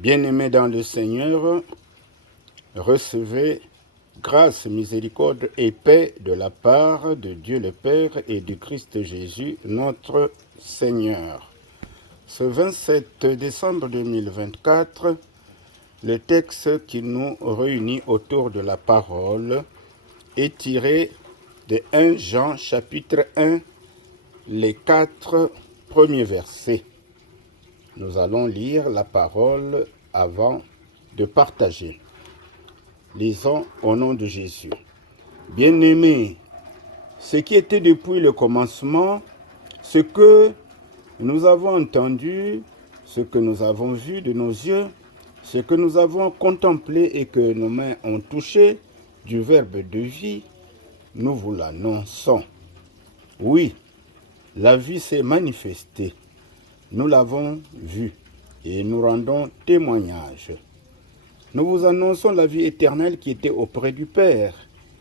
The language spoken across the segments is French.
Bien-aimés dans le Seigneur, recevez grâce, miséricorde et paix de la part de Dieu le Père et du Christ Jésus, notre Seigneur. Ce 27 décembre 2024, le texte qui nous réunit autour de la parole est tiré de 1 Jean chapitre 1, les 4 premiers versets. Nous allons lire la parole avant de partager. Lisons au nom de Jésus. Bien-aimés, ce qui était depuis le commencement, ce que nous avons entendu, ce que nous avons vu de nos yeux, ce que nous avons contemplé et que nos mains ont touché du Verbe de vie, nous vous l'annonçons. Oui, la vie s'est manifestée. Nous l'avons vue et nous rendons témoignage. Nous vous annonçons la vie éternelle qui était auprès du Père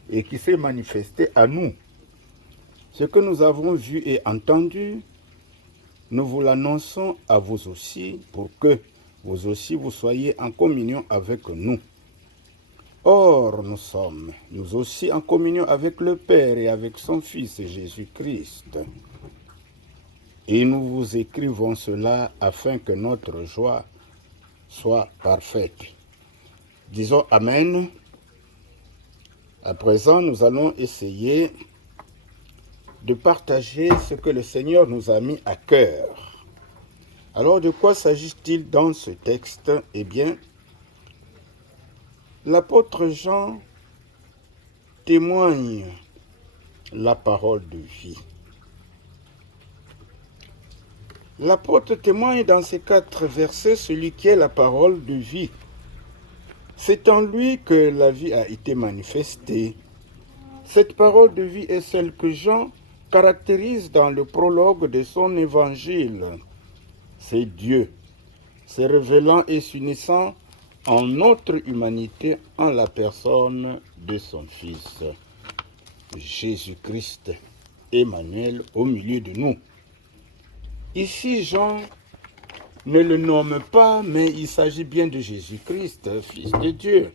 et qui s'est manifestée à nous. Ce que nous avons vu et entendu, nous vous l'annonçons à vous aussi pour que vous aussi vous soyez en communion avec nous. Or, nous sommes, nous aussi, en communion avec le Père et avec son Fils Jésus-Christ. Et nous vous écrivons cela afin que notre joie soit parfaite. Disons Amen. À présent, nous allons essayer de partager ce que le Seigneur nous a mis à cœur. Alors, de quoi s'agit-il dans ce texte? Eh bien, l'apôtre Jean témoigne la parole de vie. L'apôtre témoigne dans ces 4 versets celui qui est la parole de vie. C'est en lui que la vie a été manifestée. Cette parole de vie est celle que Jean caractérise dans le prologue de son évangile. C'est Dieu, se révélant et s'unissant en notre humanité en la personne de son Fils, Jésus-Christ, Emmanuel, au milieu de nous. Ici, Jean ne le nomme pas, mais il s'agit bien de Jésus-Christ, Fils de Dieu,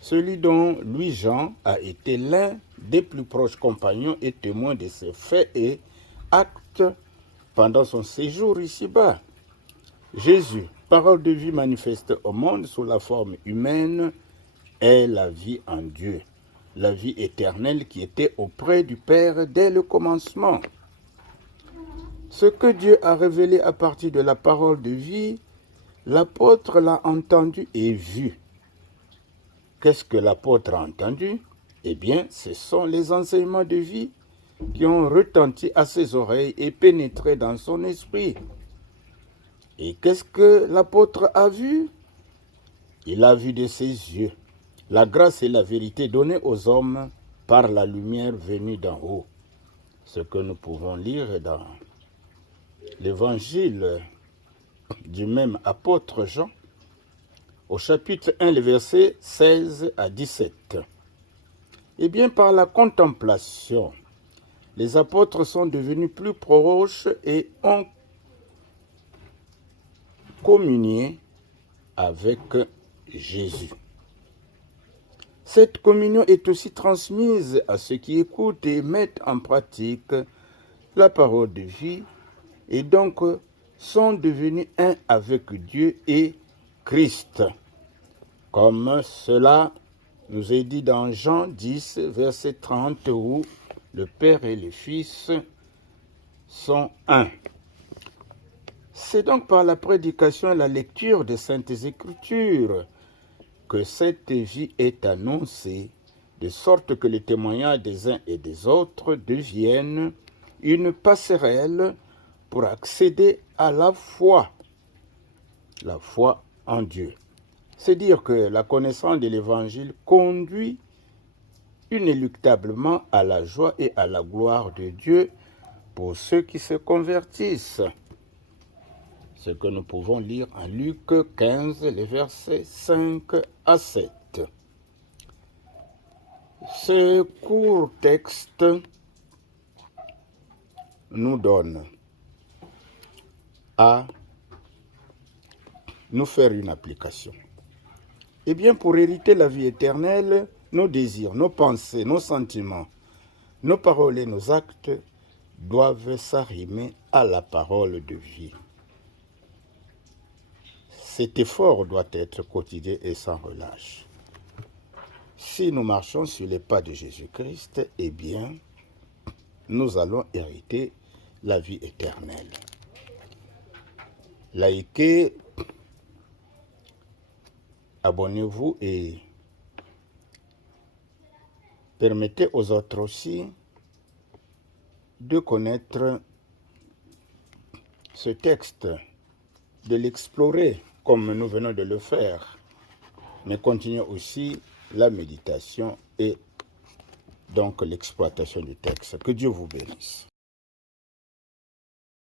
celui dont lui, Jean, a été l'un des plus proches compagnons et témoins de ses faits et actes pendant son séjour ici-bas. Jésus, parole de vie manifeste au monde sous la forme humaine, est la vie en Dieu, la vie éternelle qui était auprès du Père dès le commencement. Ce que Dieu a révélé à partir de la parole de vie, l'apôtre l'a entendu et vu. Qu'est-ce que l'apôtre a entendu? Eh bien, ce sont les enseignements de vie qui ont retenti à ses oreilles et pénétré dans son esprit. Et qu'est-ce que l'apôtre a vu? Il a vu de ses yeux la grâce et la vérité données aux hommes par la lumière venue d'en haut. Ce que nous pouvons lire dans l'évangile du même apôtre Jean, au chapitre 1, les versets 16 à 17. Eh bien, par la contemplation, les apôtres sont devenus plus proches et ont communié avec Jésus. Cette communion est aussi transmise à ceux qui écoutent et mettent en pratique la parole de vie et donc sont devenus un avec Dieu et Christ. Comme cela nous est dit dans Jean 10, verset 30, où le Père et le Fils sont un. C'est donc par la prédication et la lecture des Saintes Écritures que cette vie est annoncée, de sorte que les témoignages des uns et des autres deviennent une passerelle pour accéder à la foi en Dieu. C'est dire que la connaissance de l'Évangile conduit inéluctablement à la joie et à la gloire de Dieu pour ceux qui se convertissent. Ce que nous pouvons lire en Luc 15, les versets 5 à 7. Ce court texte nous donne à nous faire une application. Eh bien, pour hériter la vie éternelle, nos désirs, nos pensées, nos sentiments, nos paroles et nos actes doivent s'arrimer à la parole de vie. Cet effort doit être quotidien et sans relâche. Si nous marchons sur les pas de Jésus-Christ, eh bien, nous allons hériter la vie éternelle. Likez, abonnez-vous et permettez aux autres aussi de connaître ce texte, de l'explorer comme nous venons de le faire, mais continuez aussi la méditation et donc l'exploitation du texte. Que Dieu vous bénisse.